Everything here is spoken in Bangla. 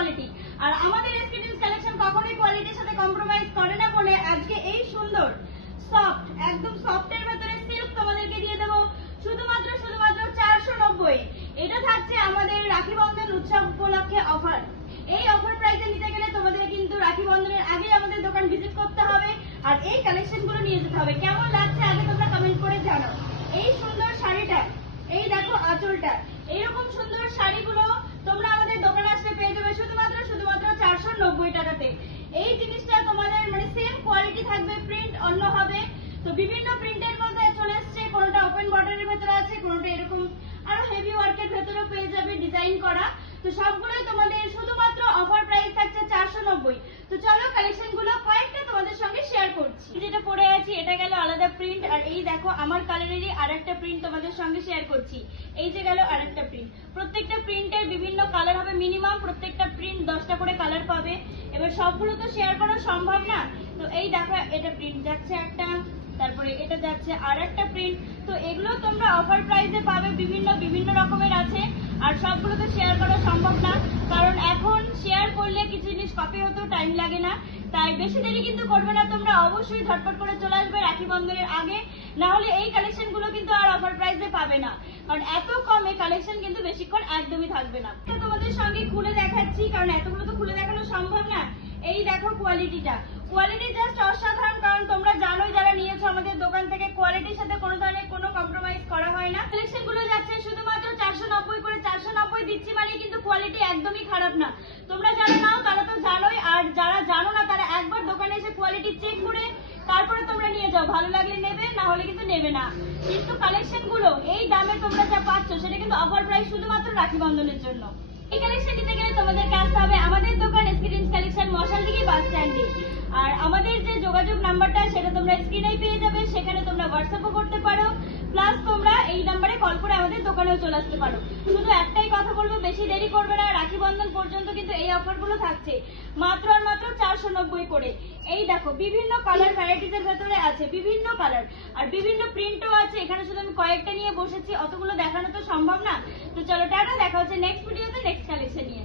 কোয়ালিটি। আর আমাদের এসকেটিভ কালেকশন কখনোই কোয়ালিটির সাথে কম্প্রোমাইজ করে না বলে আজকে এই সুন্দর সফট, একদম সফটের ভেতরে সিল্ক তোমাদেরকে দিয়ে দেবো শুধুমাত্র 490। এটা থাকছে আমাদের রাখি বন্ধন উৎসব উপলক্ষে অফার। এই অফার প্রাইসে নিতে গেলে তোমাদের কিন্তু রাখি বন্ধনের আগে আমাদের দোকান ভিজিট করতে হবে আর এই কালেকশন গুলো নিয়ে যেতে হবে। কেমন লাগছে আগে তোমরা কমেন্ট করে জানাও। এই সুন্দর শাড়িটা, এই দেখো আঁচলটা, এইরকম সুন্দর শাড়িগুলো তোমরা আমাদের দোকানে আসলে পেয়ে যাবে শুধুমাত্র 490 টাকাতে। এই জিনিসটা তোমাদের মানে সেম কোয়ালিটি থাকবে, প্রিন্ট অন্য হবে। তো বিভিন্ন প্রিন্টের মধ্যে চলে এসছে, কোনোটা ওপেন বর্ডারের ভেতরে আছে, কোনোটা এরকম আরো হেভি ওয়ার্কের ভেতরেও পেয়ে যাবে ডিজাইন করা। তো সবগুলোই তোমাদের শুধুমাত্র অফার প্রাইস থাকছে 490। তো চলো কালেকশন গুলো কয়েকটা তোমাদের সঙ্গে শেয়ার করছি। যেটা পরে আছি এটা গেল আলাদা প্রিন্ট, আর এই দেখো আমার কালারেরই আরেকটা প্রিন্ট তোমাদের সঙ্গে শেয়ার করছি। এই যে গেল আরেকটা প্রিন্ট। প্রত্যেকটা প্রিন্টের বিভিন্ন কালার হবে, মিনিমাম প্রত্যেকটা প্রিন্ট 10টা করে কালার পাবে। এবার সবগুলো তো শেয়ার করা সম্ভব না। তো এই দেখো এটা প্রিন্ট যাচ্ছে একটা, তারপরে এটা যাচ্ছে আর একটা প্রিন্ট। তো এগুলো তোমরা অফার প্রাইসে পাবে, বিভিন্ন রকমের আছে। আর সবগুলো তো শেয়ার করা সম্ভব না, কারণ এখন শেয়ার করলে কিছু জিনিস কপি হতেও টাইম লাগে না। তাই বেশি দেরি কিন্তু করবে না, তোমরা অবশ্যই ঝটপট করে চলে আসবে রাখি বন্ধনের আগে, না হলে এই কালেকশন গুলো কিন্তু আর অফার প্রাইসে পাবে না, কারণ এত কমে কালেকশন কিন্তু বেশিক্ষণ একদমই থাকবে না। তোমাদের সঙ্গে খুলে দেখাচ্ছি, কারণ এতগুলো তো খুলে দেখানো সম্ভব না। এই দেখো কোয়ালিটিটা, কোয়ালিটি জাস্ট অসাধারণ, কারণ তোমরা জানোই যারা নিয়েছো আমাদের দোকান থেকে কোয়ালিটির সাথে কোনো ধরনের কোনো কম্প্রোমাইজ করা হয় না। কালেকশন গুলো যাচ্ছে শুধুমাত্র 490 করে। 490 দিচ্ছি মানে কিন্তু কোয়ালিটি একদমই খারাপ না। তোমরা যারা নাও তারা তো জানোই, আর যারা জানো না তারা একবার দোকানে এসে কোয়ালিটি চেক করে তারপরে তোমরা নিয়ে যাও, ভালো লাগলে নেবে, না হলে কিন্তু নেবে না। কিন্তু কালেকশন গুলো এই দামে তোমরা যা পাচ্ছ সেটা কিন্তু অফার প্রাইস শুধুমাত্র রাখি বন্ধনের জন্য। এই কালেকশন নিতে গেলে তোমাদেরকে আসতে হবে আমাদের দোকান এসকেটিভ কালেকশন মশালদিঘি বাস স্ট্যান্ডে। আর আমাদের যে যোগাযোগ নাম্বারটা সেটা তোমরা স্ক্রিনেই পেয়ে যাবে, সেখানে তোমরা হোয়াটসঅ্যাপও করতে পারো, প্লাস তোমরা এই নাম্বারে কল করে আমাদের দোকানেও চলে আসতে পারো। শুধু একটাই কথা বলবো, বেশি দেরি করবে না, রাখি বন্ধন পর্যন্ত কিন্তু এই অফারগুলো থাকছে মাত্র আর মাত্র 490 করে। এই দেখো বিভিন্ন কালার ভ্যারাইটিস এর ভেতরে আছে, বিভিন্ন কালার আর বিভিন্ন প্রিন্টও আছে। এখানে শুধু আমি কয়েকটা নিয়ে বসেছি, অতগুলো দেখানো তো সম্ভব না। তো চলো টাটা, দেখা হচ্ছে নেক্সট ভিডিওতে নেক্সট কালেকশন নিয়ে।